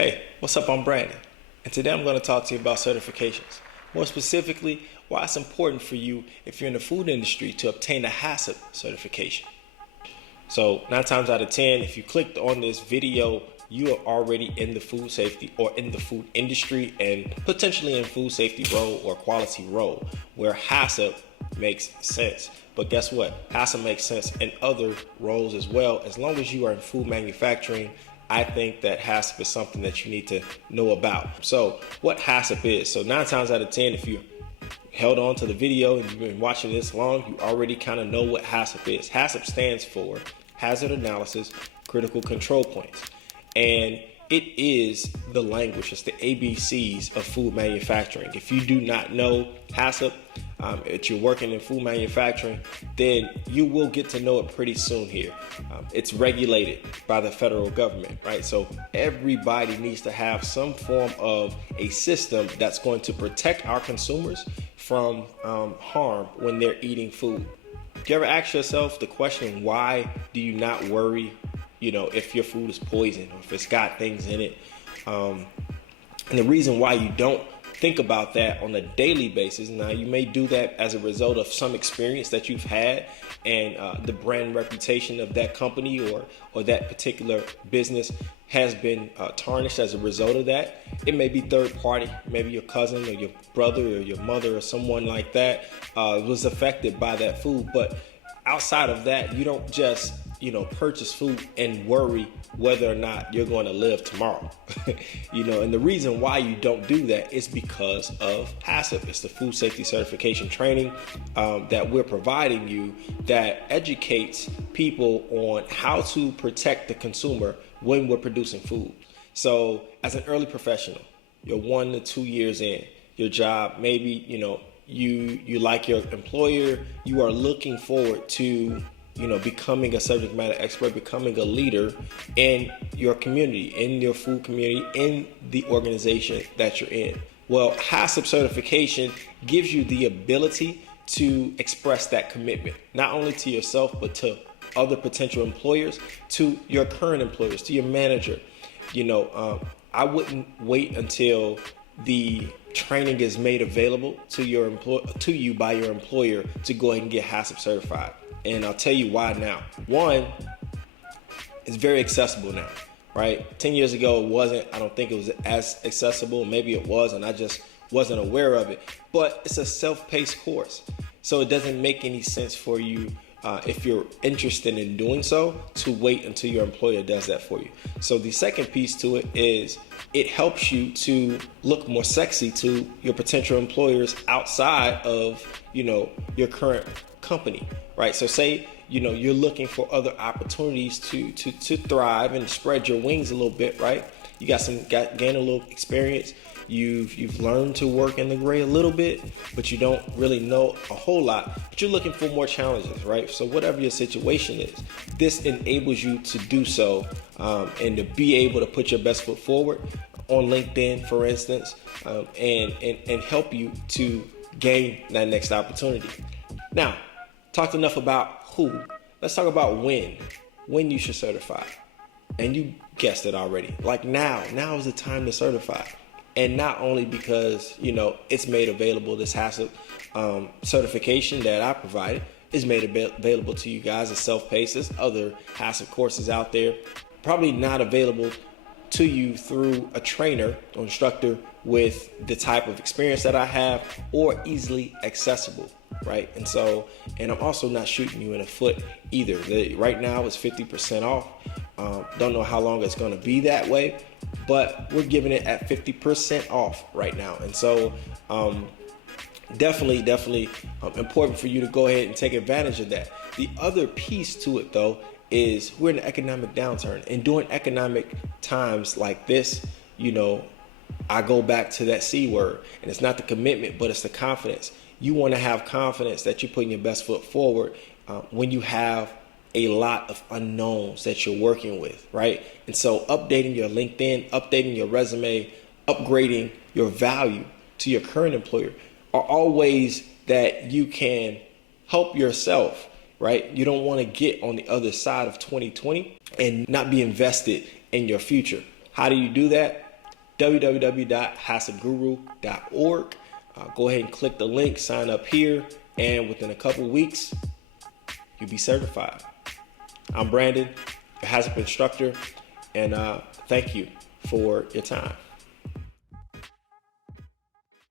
Hey, what's up? I'm Brandon, and today I'm going to talk to you about certifications. More specifically, why it's important for you if you're in the food industry to obtain a Haccp certification. So 9 times out of 10, if you clicked on this video, you are already in the food safety or in the food industry and potentially in food safety role or quality role where Haccp makes sense. But guess what? Haccp makes sense in other roles as well. As long as you are in food manufacturing, I think that Haccp is something that you need to know about. So what Haccp is, so 9 times out of 10, if you held on to the video and you've been watching this long, you already kind of know what Haccp is. Haccp stands for Hazard Analysis Critical Control Points. And it is the language, it's the ABCs of food manufacturing. If you do not know Haccp, if you're working in food manufacturing, then you will get to know it pretty soon here. It's regulated by the federal government, right? So everybody needs to have some form of a system that's going to protect our consumers from harm when they're eating food. Do you ever ask yourself the question, why do you not worry, if your food is poisoned or if it's got things in it? And the reason why you don't think about that on a daily basis, now you may do that as a result of some experience that you've had and the brand reputation of that company or that particular business has been tarnished as a result of that. It may be third party, maybe your cousin or your brother or your mother or someone like that was affected by that food. But outside of that, you don't just purchase food and worry whether or not you're going to live tomorrow. And the reason why you don't do that is because of Haccp. It's the food safety certification training that we're providing you that educates people on how to protect the consumer when we're producing food. So as an early professional, you're 1 to 2 years in your job, maybe, you like your employer, you are looking forward to becoming a subject matter expert, becoming a leader in your community, in your food community, in the organization that you're in. Well, Haccp certification gives you the ability to express that commitment, not only to yourself, but to other potential employers, to your current employers, to your manager. I wouldn't wait until the training is made available to you by your employer to go ahead and get Haccp certified. And I'll tell you why now. One, it's very accessible now, right? 10 years ago, it wasn't. I don't think it was as accessible. Maybe it was, and I just wasn't aware of it. But it's a self-paced course. So it doesn't make any sense for you, if you're interested in doing so, to wait until your employer does that for you. So the second piece to it is it helps you to look more sexy to your potential employers outside of, your current company, right? So say, you're looking for other opportunities to thrive and spread your wings a little bit, right? You gain a little experience. You've learned to work in the gray a little bit, but you don't really know a whole lot, but you're looking for more challenges, right? So whatever your situation is, this enables you to do so and to be able to put your best foot forward on LinkedIn, for instance, and help you to gain that next opportunity. Now, talked enough about who. Let's talk about when you should certify. And you guessed it already. Like now is the time to certify. And not only because, it's made available, this Haccp certification that I provided is made available to you guys as self-paced. There's other Haccp courses out there, probably not available to you through a trainer or instructor with the type of experience that I have or easily accessible, right? And I'm also not shooting you in the foot either. Right now it's 50% off. Don't know how long it's going to be that way, but we're giving it at 50% off right now. And so definitely important for you to go ahead and take advantage of that. The other piece to it, though, is we're in an economic downturn, and during economic times like this, I go back to that C word, and it's not the commitment, but it's the confidence. You want to have confidence that you're putting your best foot forward when you have a lot of unknowns that you're working with, right? And so updating your LinkedIn, updating your resume, upgrading your value to your current employer are all ways that you can help yourself, right? You don't want to get on the other side of 2020 and not be invested in your future. How do you do that? www.haccpguru.org. Go ahead and click the link, sign up here, and within a couple weeks, you'll be certified. I'm Brandon, your Haccp instructor, and thank you for your time.